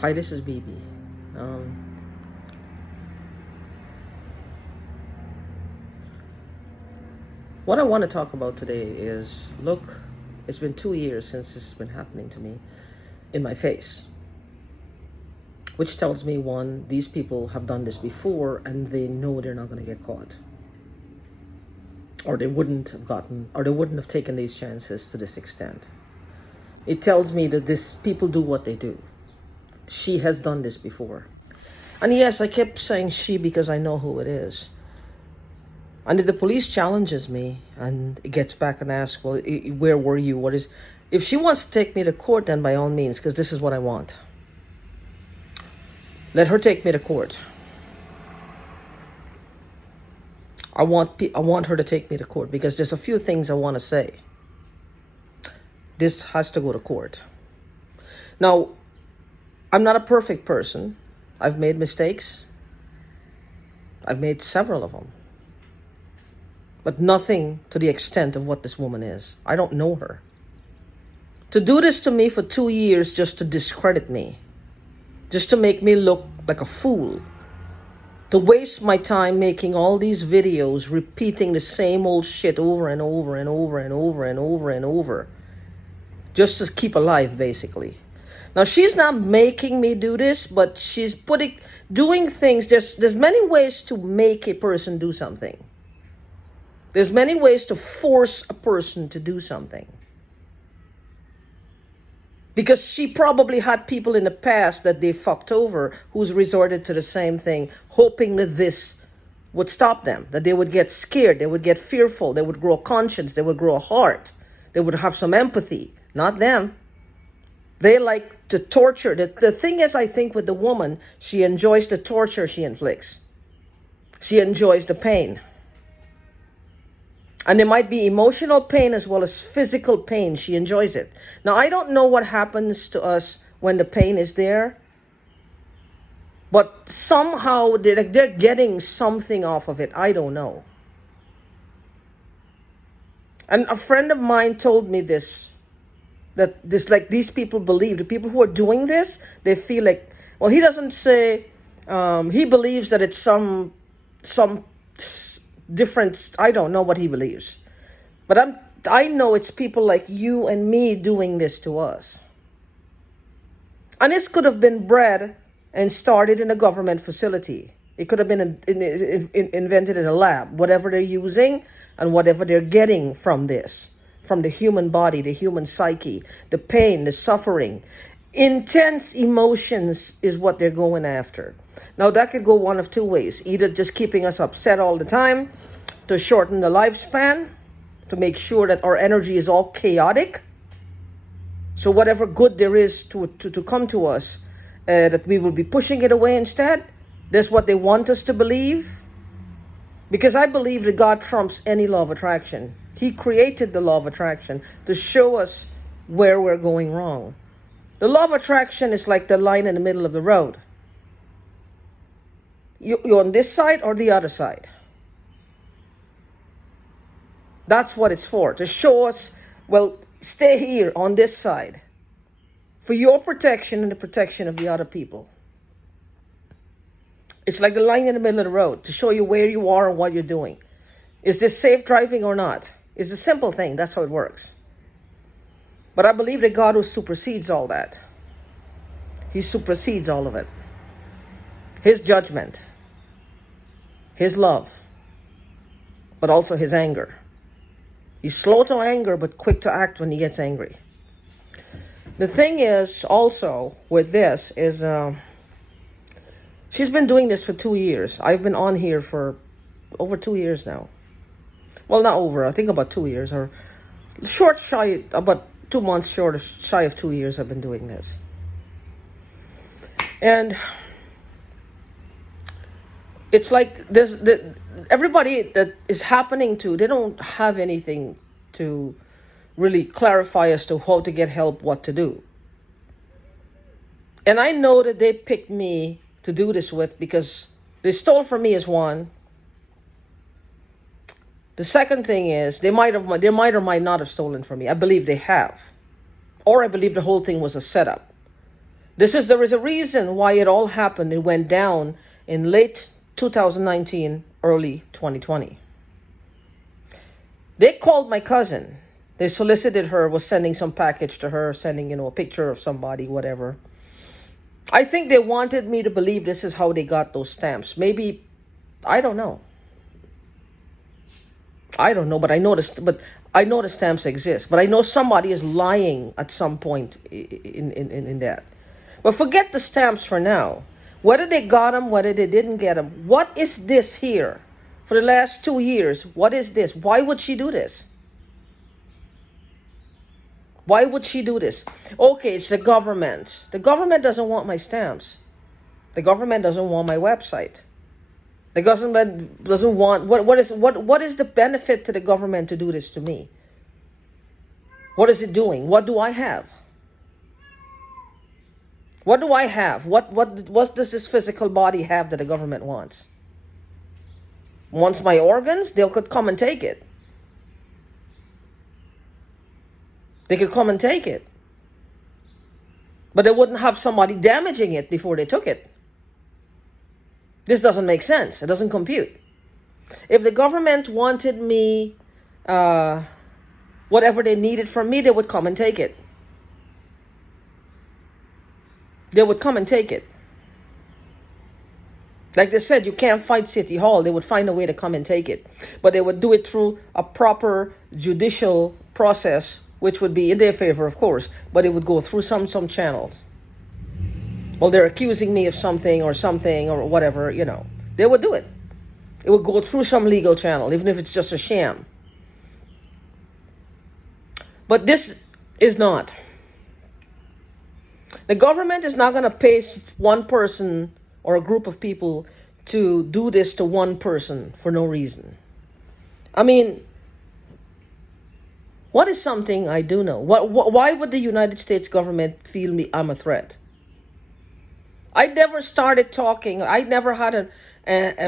Hi, this is BB. Um, what I want to talk about today is look, it's been 2 years since this has been happening to me in my face, which tells me one, these people have done this before and they know they're not going to get caught. Or they wouldn't have taken these chances to this extent. It tells me that this people do what they do. She has done this before. And yes, I kept saying she because I know who it is. And if the police challenges me and it gets back and asks, well, where were you? What is... If she wants to take me to court, then by all means, because this is what I want. Let her take me to court. I want her to take me to court because there's a few things I want to say. This has to go to court. Now, I'm not a perfect person. I've made mistakes. I've made several of them. But nothing to the extent of what this woman is. I don't know her. To do this to me for 2 years just to discredit me, just to make me look like a fool, to waste my time making all these videos, repeating the same old shit over and over and over and over and over and over, just to keep alive, basically. Now, she's not making me do this, but she's doing things. There's many ways to make a person do something. There's many ways to force a person to do something. Because she probably had people in the past that they fucked over who's resorted to the same thing, hoping that this would stop them, that they would get scared, they would get fearful, they would grow a conscience, they would grow a heart, they would have some empathy. Not them. They like to torture. The thing is, I think with the woman, she enjoys the torture she inflicts. She enjoys the pain. And there might be emotional pain as well as physical pain. She enjoys it. Now, I don't know what happens to us when the pain is there. But somehow they're getting something off of it. I don't know. And a friend of mine told me this. That these people believe, the people who are doing this, they feel like, well, he doesn't say, he believes that it's some different, I don't know what he believes. But I know it's people like you and me doing this to us. And this could have been bred and started in a government facility. It could have been invented in a lab, whatever they're using and whatever they're getting from this. From the human body, the human psyche, the pain, the suffering. Intense emotions is what they're going after. Now, that could go one of two ways. Either just keeping us upset all the time to shorten the lifespan, to make sure that our energy is all chaotic. So whatever good there is to come to us, that we will be pushing it away instead. That's what they want us to believe. Because I believe that God trumps any law of attraction. He created the law of attraction to show us where we're going wrong. The law of attraction is like the line in the middle of the road. You're on this side or the other side. That's what it's for. To show us, well, stay here on this side. For your protection and the protection of the other people. It's like the line in the middle of the road to show you where you are and what you're doing. Is this safe driving or not? It's a simple thing. That's how it works. But I believe that God who supersedes all that. He supersedes all of it. His judgment. His love. But also his anger. He's slow to anger but quick to act when he gets angry. The thing is also with this is she's been doing this for 2 years. I've been on here for over 2 years now. Well, not over. I think about 2 years, or about 2 months shy of 2 years I've been doing this. And it's like everybody that is happening to, they don't have anything to really clarify as to how to get help, what to do. And I know that they picked me to do this with because they stole from me is one. The second thing is they might or might not have stolen from me. I believe they have. Or I believe the whole thing was a setup. There is a reason why it all happened. It went down in late 2019, early 2020. They called my cousin. They solicited her, was sending some package to her, sending, a picture of somebody, whatever. I think they wanted me to believe this is how they got those stamps. Maybe, I don't know. But I know the stamps exist. But I know somebody is lying at some point in that. But forget the stamps for now. Whether they got them, whether they didn't get them. What is this here? For the last 2 years, what is this? Why would she do this? Why would she do this? Okay, it's the government. The government doesn't want my stamps. The government doesn't want my website. The government doesn't want... What is the benefit to the government to do this to me? What is it doing? What do I have? What do I have? What does this physical body have that the government wants? Wants my organs? They could come and take it. They could come and take it. But they wouldn't have somebody damaging it before they took it. This doesn't make sense. It doesn't compute. If the government wanted me, whatever they needed from me, they would come and take it. They would come and take it. Like they said, you can't fight City Hall. They would find a way to come and take it. But they would do it through a proper judicial process, which would be in their favor, of course. But it would go through some channels. Well, they're accusing me of something or whatever, They would do it. It would go through some legal channel, even if it's just a sham. But this is not. The government is not going to pay one person or a group of people to do this to one person for no reason. I mean, what is something I do know? Why would the United States government feel I'm a threat? I never started talking. I never had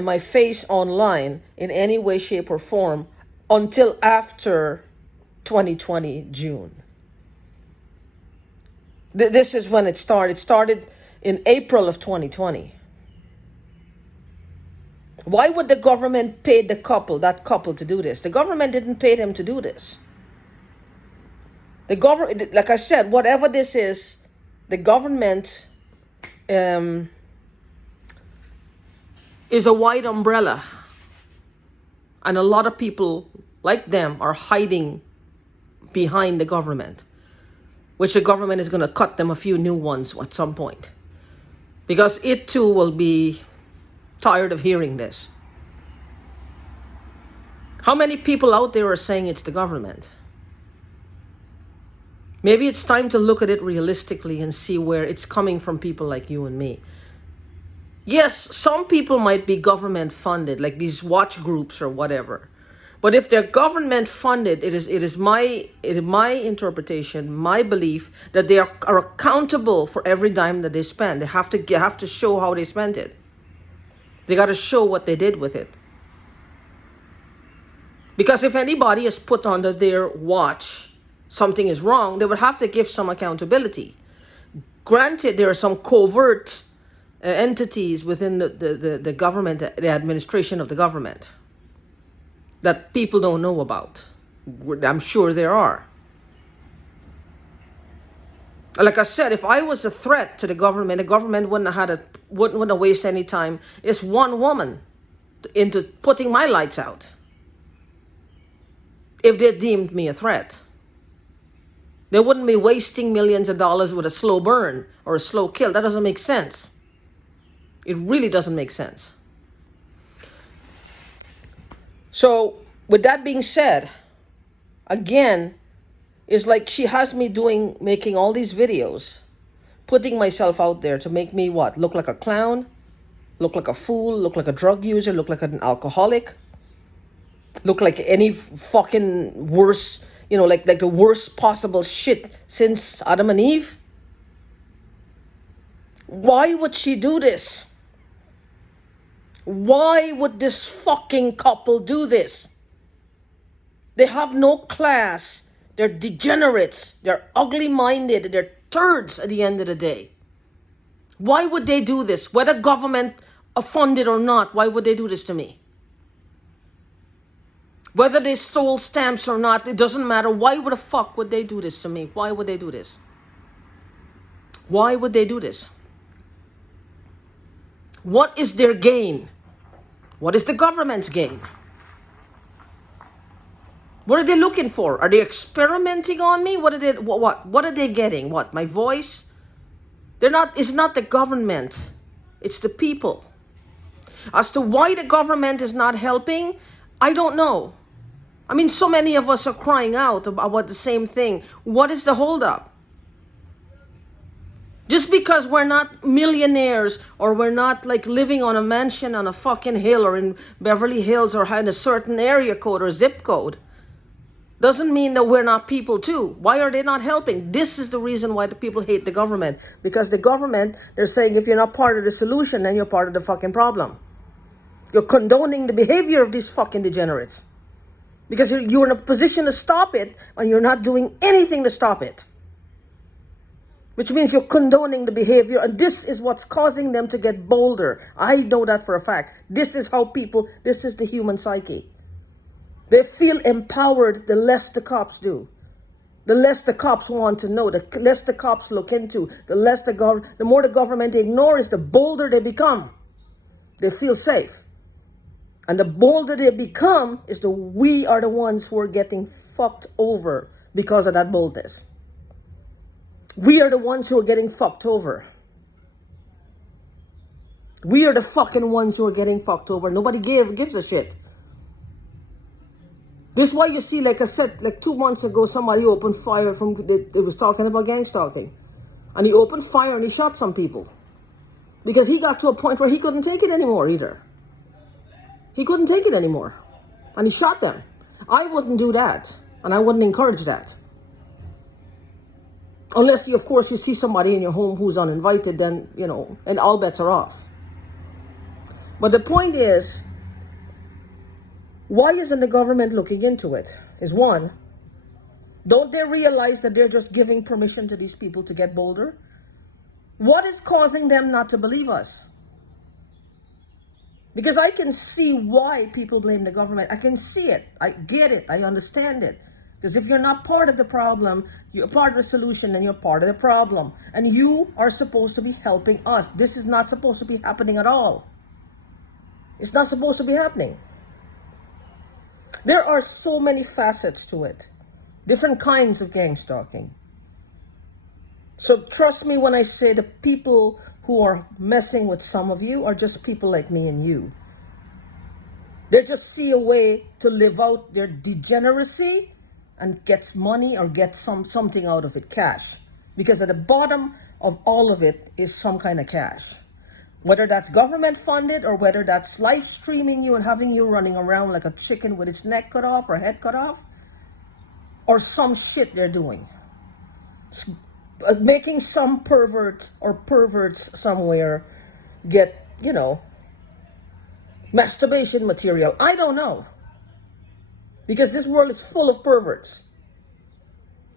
my face online in any way, shape, or form until after 2020 June. This is when it started. It started in April of 2020. Why would the government pay that couple to do this? The government didn't pay them to do this. The government, like I said, whatever this is, the government is a white umbrella. And a lot of people like them are hiding behind the government, which the government is going to cut them a few new ones at some point. Because it too will be tired of hearing this. How many people out there are saying it's the government? Maybe it's time to look at it realistically and see where it's coming from people like you and me. Yes, some people might be government funded, like these watch groups or whatever. But if they're government funded, it is my interpretation, my belief that they are accountable for every dime that they spend. They have to show how they spent it. They got to show what they did with it. Because if anybody is put under their watch, something is wrong, they would have to give some accountability. Granted, there are some covert entities within the government, the administration of the government, that people don't know about. I'm sure there are. Like I said, if I was a threat to the government wouldn't have wasted any time. It's one woman into putting my lights out. If they deemed me a threat, they wouldn't be wasting millions of dollars with a slow burn or a slow kill. That doesn't make sense. It really doesn't make sense. So, with that being said, again, it's like she has me making all these videos, putting myself out there to make me what? Look like a clown, look like a fool, look like a drug user, look like an alcoholic, look like any fucking worse, like the worst possible shit since Adam and Eve. Why would she do this? Why would this fucking couple do this? They have no class. They're degenerates. They're ugly-minded. They're turds at the end of the day. Why would they do this? Whether government funded or not, why would they do this to me? Whether they stole stamps or not, it doesn't matter. Why the fuck would they do this to me? Why would they do this? Why would they do this? What is their gain? What is the government's gain? What are they looking for? Are they experimenting on me? What are they getting? What? My voice? It's not the government. It's the people. As to why the government is not helping, I don't know. I mean, so many of us are crying out about the same thing. What is the holdup? Just because we're not millionaires or we're not like living on a mansion on a fucking hill or in Beverly Hills or in a certain area code or zip code doesn't mean that we're not people too. Why are they not helping? This is the reason why the people hate the government. Because the government, they're saying if you're not part of the solution, then you're part of the fucking problem. You're condoning the behavior of these fucking degenerates. Because you're in a position to stop it and you're not doing anything to stop it. Which means you're condoning the behavior, and this is what's causing them to get bolder. I know that for a fact. This is the human psyche. They feel empowered the less the cops do. The less the cops want to know, the less the cops look into, the more the government ignores, the bolder they become. They feel safe. And the bolder they become we are the ones who are getting fucked over because of that boldness. We are the ones who are getting fucked over. We are the fucking ones who are getting fucked over. Nobody gives a shit. This is why you see, like I said, like 2 months ago, somebody opened fire they was talking about gang stalking. And he opened fire and he shot some people. Because he got to a point where he couldn't take it anymore either. He couldn't take it anymore. And he shot them. I wouldn't do that. And I wouldn't encourage that. Unless, of course, you see somebody in your home who's uninvited, then, and all bets are off. But the point is, why isn't the government looking into it? Is one, don't they realize that they're just giving permission to these people to get bolder? What is causing them not to believe us? Because I can see why people blame the government. I can see it. I get it. I understand it. Because if you're not part of the problem, you're part of the solution and you're part of the problem. And you are supposed to be helping us. This is not supposed to be happening at all. It's not supposed to be happening. There are so many facets to it. Different kinds of gang stalking. So trust me when I say the people who are messing with some of you are just people like me and you. They just see a way to live out their degeneracy and gets money or gets something out of it, cash. Because at the bottom of all of it is some kind of cash. Whether that's government funded or whether that's live streaming you and having you running around like a chicken with its neck cut off or head cut off. Or some shit they're doing. Making some perverts somewhere get, masturbation material. I don't know. Because this world is full of perverts.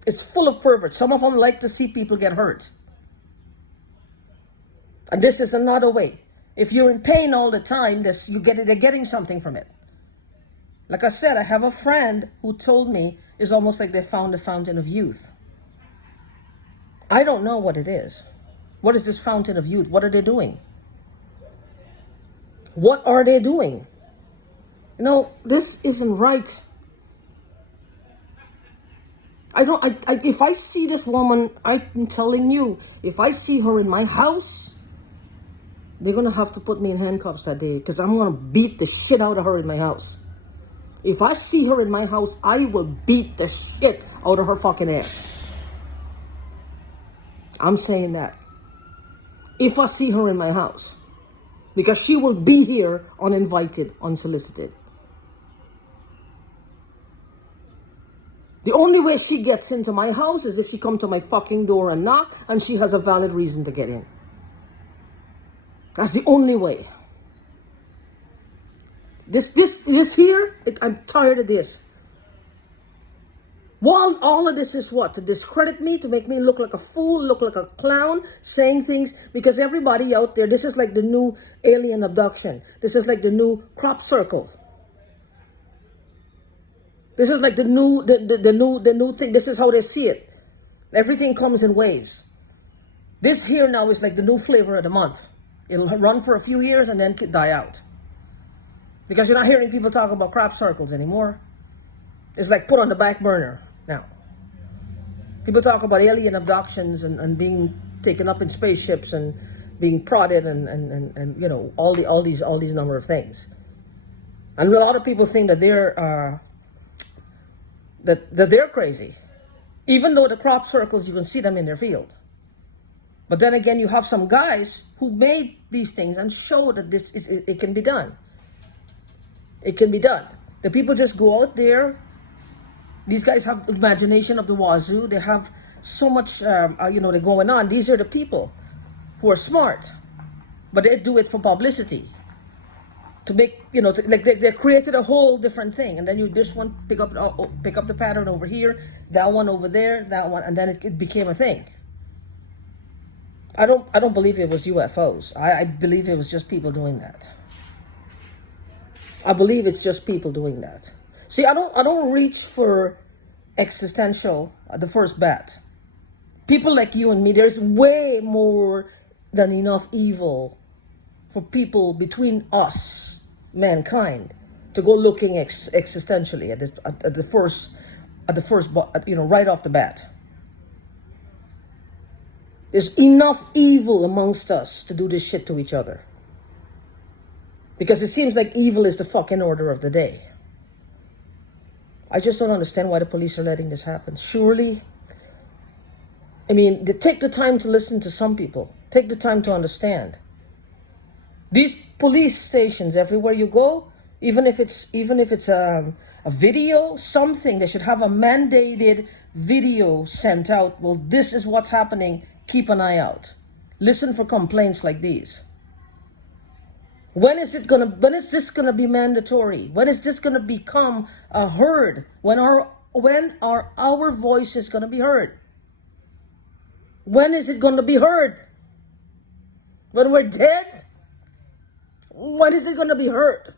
It's full of perverts. Some of them like to see people get hurt. And this is another way. If you're in pain all the time, they're getting something from it. Like I said, I have a friend who told me it's almost like they found the fountain of youth. I don't know what it is. What is this fountain of youth? What are they doing? What are they doing? This isn't right. If I see this woman, I'm telling you, if I see her in my house, they're going to have to put me in handcuffs that day because I'm going to beat the shit out of her in my house. If I see her in my house, I will beat the shit out of her fucking ass. I'm saying that. If I see her in my house. Because she will be here uninvited, unsolicited. The only way she gets into my house is if she comes to my fucking door and knock and she has a valid reason to get in. That's the only way. This here, I'm tired of this. Well, all of this is what? To discredit me, to make me look like a fool, look like a clown, saying things, because everybody out there, this is like the new alien abduction. This is like the new crop circle. This is like the new thing. This is how they see it. Everything comes in waves. This here now is like the new flavor of the month. It'll run for a few years and then die out. Because you're not hearing people talk about crop circles anymore. It's like put on the back burner now. People talk about alien abductions and being taken up in spaceships and being prodded and you know, all these number of things. And a lot of people think that they're that they're crazy. Even though the crop circles, you can see them in their field. But then again, you have some guys who made these things and show that it can be done. It can be done. The people just go out there. These guys have imagination of the wazoo. They have so much, you know, they're going on. These are the people who are smart, but they do it for publicity. To make, you know, like they created a whole different thing, and then you this one pick up the pattern over here, that one over there, that one, and then it became a thing. I don't believe it was UFOs. I believe it was just people doing that. I believe it's just people doing that. See, I don't reach for existential the first bat. People like you and me, there's way more than enough evil for people between us, mankind, to go looking existentially at the first, you know, right off the bat. There's enough evil amongst us to do this shit to each other. Because it seems like evil is the fucking order of the day. I just don't understand why the police are letting this happen. Surely, I mean, they take the time to listen to some people. Take the time to understand. These police stations, everywhere you go, even if it's a video, something, they should have a mandated video sent out. Well, this is what's happening. Keep an eye out. Listen for complaints like these. When is this gonna be mandatory? When is this gonna become a heard? When are our voices gonna be heard? When is it gonna be heard? When we're dead? When is it gonna be heard?